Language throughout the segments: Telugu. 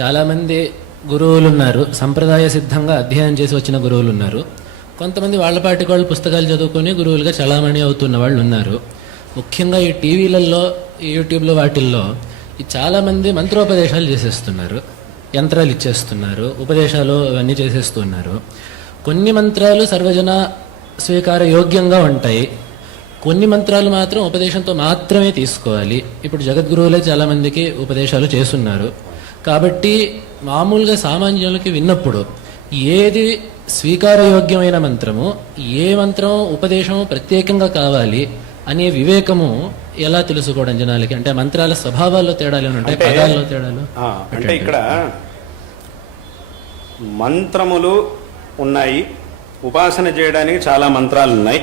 చాలామంది గురువులు ఉన్నారు, సంప్రదాయ సిద్ధంగా అధ్యయనం చేసి వచ్చిన గురువులు ఉన్నారు. కొంతమంది వాళ్ళపాటి వాళ్ళు పుస్తకాలు చదువుకొని గురువులుగా చలామణి అవుతున్న వాళ్ళు ఉన్నారు. ముఖ్యంగా ఈ టీవీలలో, యూట్యూబ్లో వాటిల్లో ఈ చాలామంది మంత్రోపదేశాలు చేసేస్తున్నారు, యంత్రాలు ఇచ్చేస్తున్నారు, ఉపదేశాలు అవన్నీ చేసేస్తున్నారు. కొన్ని మంత్రాలు సర్వజన స్వీకార యోగ్యంగా ఉంటాయి, కొన్ని మంత్రాలు మాత్రం ఉపదేశంతో మాత్రమే తీసుకోవాలి. ఇప్పుడు జగద్గురువులే చాలామందికి ఉపదేశాలు చేస్తున్నారు. కాబట్టి మామూలుగా సామాన్యులకి విన్నప్పుడు ఏది స్వీకారయోగ్యమైన మంత్రము, ఏ మంత్రం ఉపదేశము ప్రత్యేకంగా కావాలి అనే వివేకము ఎలా తెలుసుకోవడం జనాలకి? అంటే మంత్రాల స్వభావాల్లో తేడాలు ఉంటాయి, పదాల్లో తేడాలు అంటే ఇక్కడ మంత్రములు ఉన్నాయి, ఉపాసన చేయడానికి చాలా మంత్రాలు ఉన్నాయి.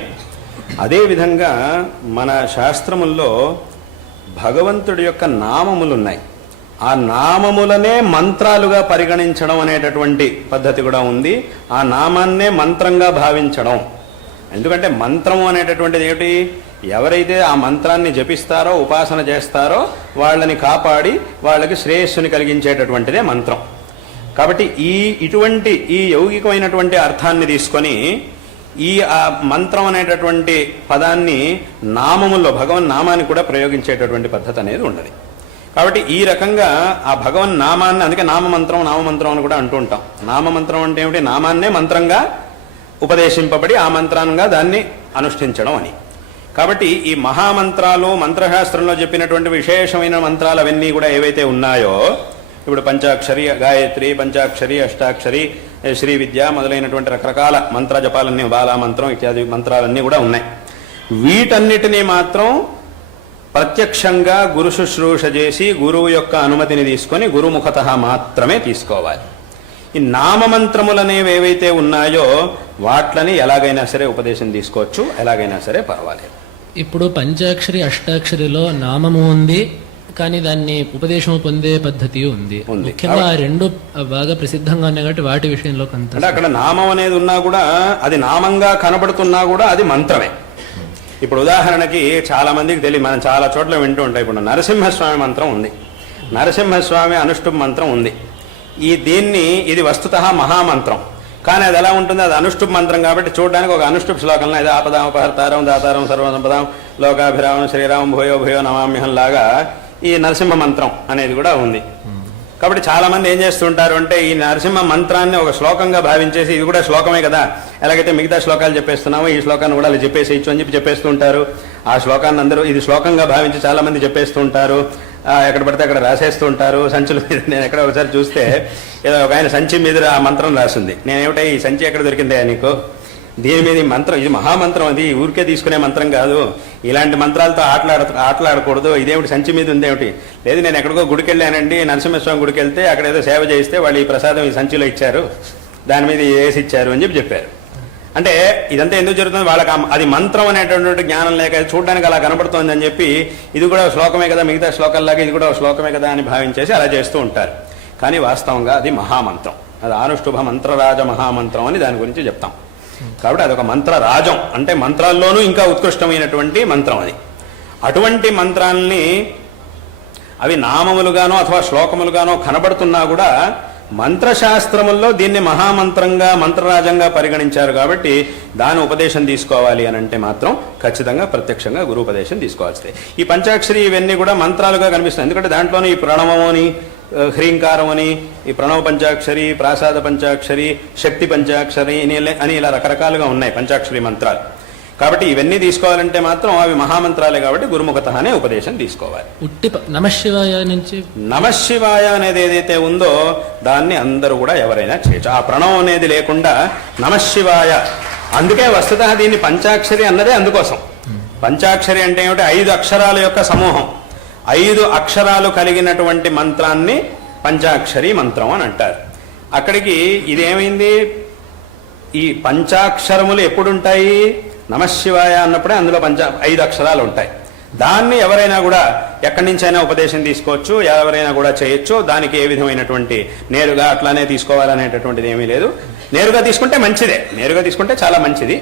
అదేవిధంగా మన శాస్త్రముల్లో భగవంతుడి యొక్క నామములు ఉన్నాయి. ఆ నామములనే మంత్రాలుగా పరిగణించడం అనేటటువంటి పద్ధతి కూడా ఉంది. ఆ నామాన్నే మంత్రంగా భావించడం. ఎందుకంటే మంత్రము అనేటటువంటిది ఏమిటి? ఎవరైతే ఆ మంత్రాన్ని జపిస్తారో, ఉపాసన చేస్తారో వాళ్ళని కాపాడి వాళ్ళకి శ్రేయస్సుని కలిగించేటటువంటిదే మంత్రం. కాబట్టి ఇటువంటి ఈ యౌగికమైనటువంటి అర్థాన్ని తీసుకొని ఈ మంత్రం అనేటటువంటి పదాన్ని నామముల్లో భగవన్ నామాన్ని కూడా ప్రయోగించేటటువంటి పద్ధతి అనేది ఉన్నది. కాబట్టి ఈ రకంగా ఆ భగవన్ నామాన్ని, అందుకే నామమంత్రం అని కూడా అంటూ ఉంటాం. నామమంత్రం అంటే ఏమిటి? నామాన్నే మంత్రంగా ఉపదేశింపబడి ఆ మంత్రంగా దాన్ని అనుష్ఠించడం అని. కాబట్టి ఈ మహామంత్రాలు, మంత్రశాస్త్రంలో చెప్పినటువంటి విశేషమైన మంత్రాలు అవన్నీ కూడా ఏవైతే ఉన్నాయో, ఇప్పుడు పంచాక్షరి గాయత్రి, పంచాక్షరి అష్టాక్షరి, శ్రీ విద్య మొదలైనటువంటి రకరకాల మంత్ర జపాలన్నీ, బాలామంత్రం ఇత్యాది మంత్రాలన్నీ కూడా ఉన్నాయి. వీటన్నిటినీ మాత్రం ప్రత్యక్షంగా గురు శుశ్రూష చేసి గురువు యొక్క అనుమతిని తీసుకొని గురుముఖత మాత్రమే తీసుకోవాలి. ఈ నామమంత్రములనేవి ఏవైతే ఉన్నాయో వాట్లని ఎలాగైనా సరే ఉపదేశం తీసుకోవచ్చు, ఎలాగైనా సరే పర్వాలేదు. ఇప్పుడు పంచాక్షరి అష్టాక్షరిలో నామము ఉంది, కానీ దాన్ని ఉపదేశం పొందే పద్ధతి ఉంది. ముఖ్యంగా ఆ రెండు బాగా ప్రసిద్ధంగా ఉన్నాయి కాబట్టి వాటి విషయంలో కొంత అక్కడ నామం అనేది ఉన్నా కూడా, అది నామంగా కనబడుతున్నా కూడా అది మంత్రమే. ఇప్పుడు ఉదాహరణకి చాలా మందికి తెలియదు, మనం చాలా చోట్ల వింటూ ఉంటాం. ఇప్పుడు నరసింహస్వామి మంత్రం ఉంది, నరసింహస్వామి అనుష్ఠుప్ మంత్రం ఉంది. ఇది వస్తుతః మహామంత్రం, కానీ అది ఎలా ఉంటుంది? అది అనుష్ఠుప్ మంత్రం కాబట్టి చూడడానికి ఒక అనుష్ఠుప్ శ్లోకంలో ఇది ఆపదామపహర్తారం దాతారం సర్వసంపదాం లోకాభిరామం శ్రీరామం భూయో భూయో నమామ్యహం లాగా ఈ నరసింహ మంత్రం అనేది కూడా ఉంది. కాబట్టి చాలా మంది ఏం చేస్తుంటారు అంటే ఈ నరసింహ మంత్రాన్ని ఒక శ్లోకంగా భావించేసి ఇది కూడా శ్లోకమే కదా, ఎలాగైతే మిగతా శ్లోకాలు చెప్పేస్తున్నామో ఈ శ్లోకాన్ని కూడా అలా చెప్పేసేయచ్చు అని చెప్పేస్తూ ఉంటారు. ఆ శ్లోకాన్ని అందరూ ఇది శ్లోకంగా భావించి చాలా మంది చెప్పేస్తూ ఉంటారు. ఎక్కడ పడితే అక్కడ రాసేస్తూ ఉంటారు సంచుల మీద. నేను ఎక్కడ ఒకసారి చూస్తే ఏదో ఒక ఆయన సంచి మీద ఆ మంత్రం రాసింది. నేనేమిటా ఈ సంచి ఎక్కడ దొరికిందా నీకు? దీని మీద ఈ మంత్రం, ఇది మహామంత్రం, అది ఊరికే తీసుకునే మంత్రం కాదు, ఇలాంటి మంత్రాలతో ఆటలాడకూడదు, ఇదేమిటి సంచి మీద ఉందేమిటి? లేదు, నేను ఎక్కడికో గుడికి వెళ్ళానండి, నరసింహస్వామి గుడికి వెళ్తే అక్కడ ఏదో సేవ చేయిస్తే వాళ్ళు ఈ ప్రసాదం ఈ సంచిలో ఇచ్చారు, దాని మీద వేసి ఇచ్చారు అని చెప్పారు. అంటే ఇదంతా ఎందుకు జరుగుతుంది? వాళ్ళకి అది మంత్రం అనేటటువంటి జ్ఞానం లేక చూడడానికి అలా కనబడుతోంది అని చెప్పి ఇది కూడా శ్లోకమే కదా, మిగతా శ్లోకాల్లాగా ఇది కూడా శ్లోకమే కదా అని భావించేసి అలా చేస్తూ ఉంటారు. కానీ వాస్తవంగా అది మహామంత్రం, అది అనుష్ఠుభ మంత్రరాజ మహామంత్రం అని దాని గురించి చెప్తాం. కాబట్టి అదొక మంత్రరాజం, అంటే మంత్రాల్లోనూ ఇంకా ఉత్కృష్టమైనటువంటి మంత్రం అది. అటువంటి మంత్రాల్ని అవి నామములుగానో అథవా శ్లోకములుగానో కనబడుతున్నా కూడా మంత్రశాస్త్రముల్లో దీన్ని మహామంత్రంగా, మంత్రరాజంగా పరిగణించారు. కాబట్టి దాని ఉపదేశం తీసుకోవాలి అని అంటే మాత్రం ఖచ్చితంగా ప్రత్యక్షంగా గురు ఉపదేశం తీసుకోవాల్సిందే. ఈ పంచాక్షరి ఇవన్నీ కూడా మంత్రాలుగా కనిపిస్తాయి. ఎందుకంటే దాంట్లోనే ఈ ప్రణవము అని, హ్రీంకారం అని, ఈ ప్రణవ పంచాక్షరి, ప్రాసాద పంచాక్షరి, శక్తి పంచాక్షరి అని ఇలా రకరకాలుగా ఉన్నాయి పంచాక్షరి మంత్రాలు. కాబట్టి ఇవన్నీ తీసుకోవాలంటే మాత్రం అవి మహామంత్రాలే కాబట్టి గురుముఖతనే ఉపదేశం తీసుకోవాలి. నమశివాయ నుంచి నమశివాయ అనేది ఏదైతే ఉందో దాన్ని అందరూ కూడా ఎవరైనా చేయొచ్చు. ఆ ప్రణవం అనేది లేకుండా నమశివాయ, అందుకే వస్తుతః దీన్ని పంచాక్షరి అన్నదే అందుకోసం. పంచాక్షరి అంటే ఏమిటి? 5 అక్షరాల యొక్క సమూహం. 5 అక్షరాలు కలిగినటువంటి మంత్రాన్ని పంచాక్షరి మంత్రం అని అంటారు. అక్కడికి ఇదేమైంది? ఈ పంచాక్షరములు ఎప్పుడుంటాయి? నమశివాయ అన్నప్పుడే అందులో 5 అక్షరాలు ఉంటాయి. దాన్ని ఎవరైనా కూడా ఎక్కడి నుంచైనా ఉపదేశం తీసుకోవచ్చు, ఎవరైనా కూడా చేయొచ్చు. దానికి ఏ విధమైనటువంటి నేరుగా అట్లానే తీసుకోవాలనేటటువంటిది ఏమీ లేదు. నేరుగా తీసుకుంటే మంచిదే, నేరుగా తీసుకుంటే చాలా మంచిది,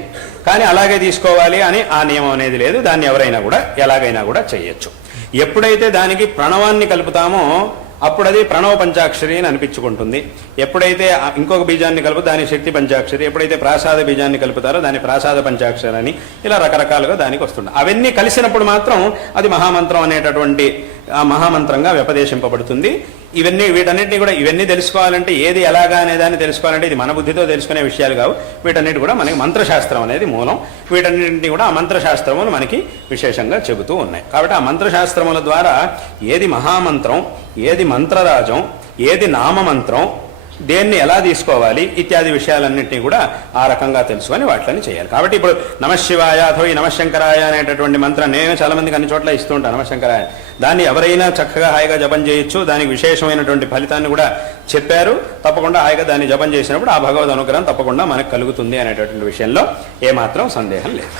కానీ అలాగే తీసుకోవాలి అని ఆ నియమం అనేది లేదు. దాన్ని ఎవరైనా కూడా ఎలాగైనా కూడా చేయొచ్చు. ఎప్పుడైతే దానికి ప్రణవాన్ని కలుపుతామో అప్పుడు అది ప్రణవ పంచాక్షరి అని అనిపించుకుంటుంది. ఎప్పుడైతే ఇంకొక బీజాన్ని కలుపు దాని శక్తి పంచాక్షరి, ఎప్పుడైతే ప్రాసాద బీజాన్ని కలుపుతారో దాని ప్రాసాద పంచాక్షరి అని ఇలా రకరకాలుగా దానికి వస్తుంది. అవన్నీ కలిసినప్పుడు మాత్రం అది మహామంత్రం అనేటటువంటి ఆ మహామంత్రంగా వ్యపదేశింపబడుతుంది. వీటన్నిటిని కూడా ఇవన్నీ తెలుసుకోవాలంటే ఏది ఎలాగా అనేదాన్ని తెలుసుకోవాలంటే ఇది మన బుద్ధితో తెలుసుకునే విషయాలు కావు. వీటన్నిటి కూడా మనకి మంత్రశాస్త్రం అనేది మూలం. వీటన్నింటినీ కూడా ఆ మంత్రశాస్త్రములు మనకి విశేషంగా చెబుతూ ఉన్నాయి. కాబట్టి ఆ మంత్రశాస్త్రముల ద్వారా ఏది మహామంత్రం, ఏది మంత్రరాజం, ఏది నామమంత్రం, దేన్ని ఎలా తీసుకోవాలి ఇత్యాది విషయాలన్నింటినీ కూడా ఆ రకంగా తెలుసుకొని వాటిని చేయాలి. కాబట్టి ఇప్పుడు నమశివాయ అథవా ఈ నమశంకరాయ అనేటటువంటి మంత్రం నేను చాలా మందికి అన్ని చోట్ల ఇస్తూ ఉంటాను. నమశంకరాయ దాన్ని ఎవరైనా చక్కగా హాయిగా జపం చేయొచ్చు. దానికి విశేషమైనటువంటి ఫలితాన్ని కూడా చెప్పారు. తప్పకుండా హాయిగా దాన్ని జపం చేసినప్పుడు ఆ భగవద్ అనుగ్రహం తప్పకుండా మనకు కలుగుతుంది అనేటటువంటి విషయంలో ఏమాత్రం సందేహం లేదు.